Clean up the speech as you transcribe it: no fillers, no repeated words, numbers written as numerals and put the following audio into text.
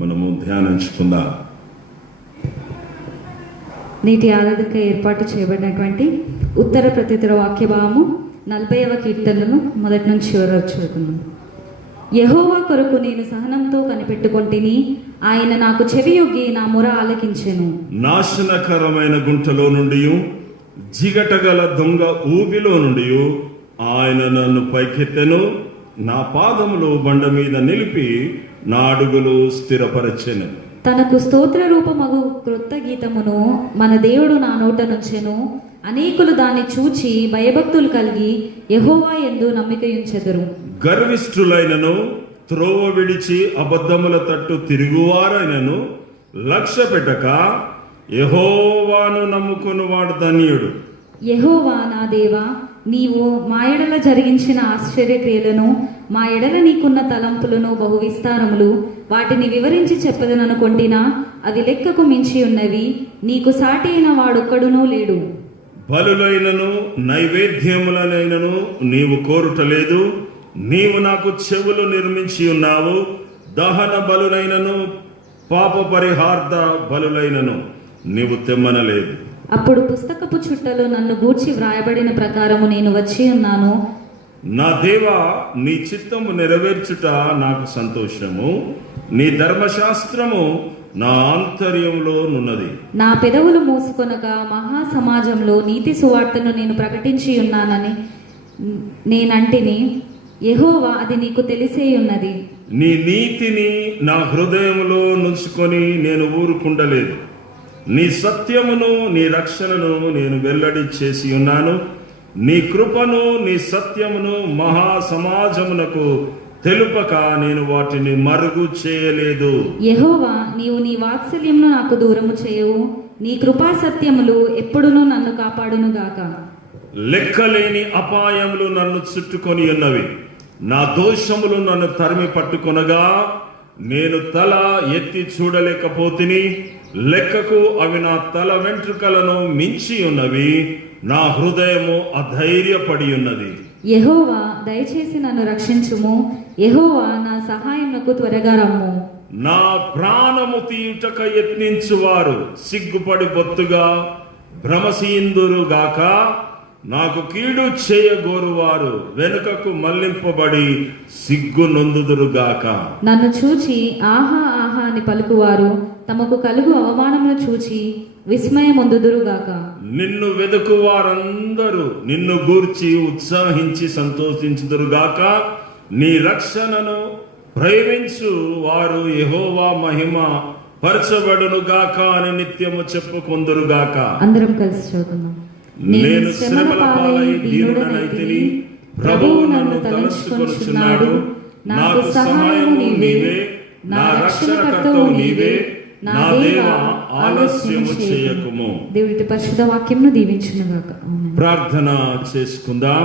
మనము ధ్యానించుకుందాం. నేటి ఆరాధనక ఏర్పాటు చేయబడినటువంటి ఉత్తర ప్రత్యుత్తర వాక్య భాగము 40వ కీర్తనలను మొదటి నుంచి చివరి వరకు చదువుకున్నాం. యెహోవా కొరకు నేను సహనంతో కనిపెట్టుకొంటిని, ఆయన నాకు చెవియొగ్గి నా మొర ఆలకించెను. నాశనకరమైన గుంటలో నుండి, జిగటగల దొంగ ఊబిలో నుండి ఆయన నన్ను పైకెత్తెను. నా పాదములు బండ మీద నిలిపి నా అడుగులు స్థిరపరచెను. తనకు స్తోత్ర రూపమగు క్రొత్త గీతమును మన దేవుడు నా నోట నుంచెను. అనేకులు దాన్ని చూచి భయభక్తులు కలిగి యెహోవా యందు నమ్మికయుంచెదరు. గర్విష్ఠులైనను, త్రోవ విడిచి అబద్ధముల తట్టు తిరుగువారైనను లక్ష్య పెట్టక యెహోవాను నమ్ముకొనువాడు ధన్యుడు. యెహోవా నా దేవా, నీవు మా ఎడల జరిగించిన ఆశ్చర్యక్రియలను, మా ఎడల నీకున్న తలంపులను బహు విస్తారములు. వాటిని వివరించి చెప్పదననుకొంటినా అవి లెక్కకు మించి ఉన్నవి. నీకు సాటి అయిన వాడొక్కడునూ లేడు. బలులైనను నైవేద్యములనైనను నీవు కోరుటలేదు. నీవు నాకు చెవులు నిర్మించి ఉన్నావు. దహన బలులైనను పాప పరిహార్థ బలులైనను నీవు తెమ్మనలేదు. అప్పుడు పుస్తకపు చుట్టలో నన్ను గూర్చి వ్రాయబడిన ప్రకారము నేను వచ్చి ఉన్నాను. నా దేవా, నీ చిత్తము నెరవేర్చుట నాకు సంతోషము. నీ ధర్మశాస్త్రము నా ఆంతర్యంలో నున్నది. నా పెదవులు మూసుకొనక మహా సమాజంలో నీతి సువార్తను నేను ప్రకటించి ఉన్నానని నేనంటిని. యెహోవా, అది నీకు తెలిసే ఉన్నది. నీ నీతిని నా హృదయములో నుంచుకొని నేను ఊరుకుండలేదు. నీ సత్యమును నీ రక్షణను నేను వెల్లడి చేసి ఉన్నాను. నీ కృపను నీ సత్యమును మహా సమాజమునకు తెలుపక నేను వాటిని మరుగు చేయలేదు. యెహోవా, నీవు నీ వాత్సల్యమును నాకు దూరము చేయవు. నీ కృపా సత్యములు ఎప్పుడునూ నన్ను కాపాడును గాక. లెక్కలేని అపాయములు నన్ను చుట్టుకొని ఉన్నవి. నా దోషములు నన్ను తరిమి పట్టుకొనగా నేను తల ఎత్తి చూడలేకపోతిని. లెక్కకు అవి నా తల వెంట్రుకలను మించి ఉన్నవి. నా హృదయము అధైర్యపడి ఉన్నది. యెహోవా, దయచేసి నన్ను రక్షించుము. యెహోవా, నా సహాయమునకు త్వరగా రమ్ము. నా ప్రాణము తీయుటక యత్నించువారు సిగ్గుపడి బొత్తుగా భ్రమసీందురుగాక. నాకు కీడు చేయగోరువారు వెనుకకు మళ్లింపబడి సిగ్గు నొందుదురుగాక. నన్ను చూచి ఆహా ఆహా అని పలుకువారు తమకు కలుగు అవమానమును చూచి విస్మయమొందుదురుగాక. నిన్ను వెదుకువారందరూ నిన్ను గూర్చి ఉత్సాహించి సంతోషించుదురుగాక. నీ రక్షణను ప్రేమించు వారు యెహోవా మహిమ పరచబడునుగాక అని నిత్యము చెప్పుకొందురుగాక. అందరం కలిసి చదువుకుందాం. నేను శ్రమల పాలై దీనుడనైతిని, ప్రభువు నన్ను తలంచుకొనుచున్నాడు. నాకు సహాయము నీవే, నా రక్షణకర్తవు నీవే. నా దేవా, ఆలస్యము చేయకుము. దేవుడి పరిశుద్ధ వాక్యమును దీవించునుగాక. ప్రార్థన చేసుకుందాం.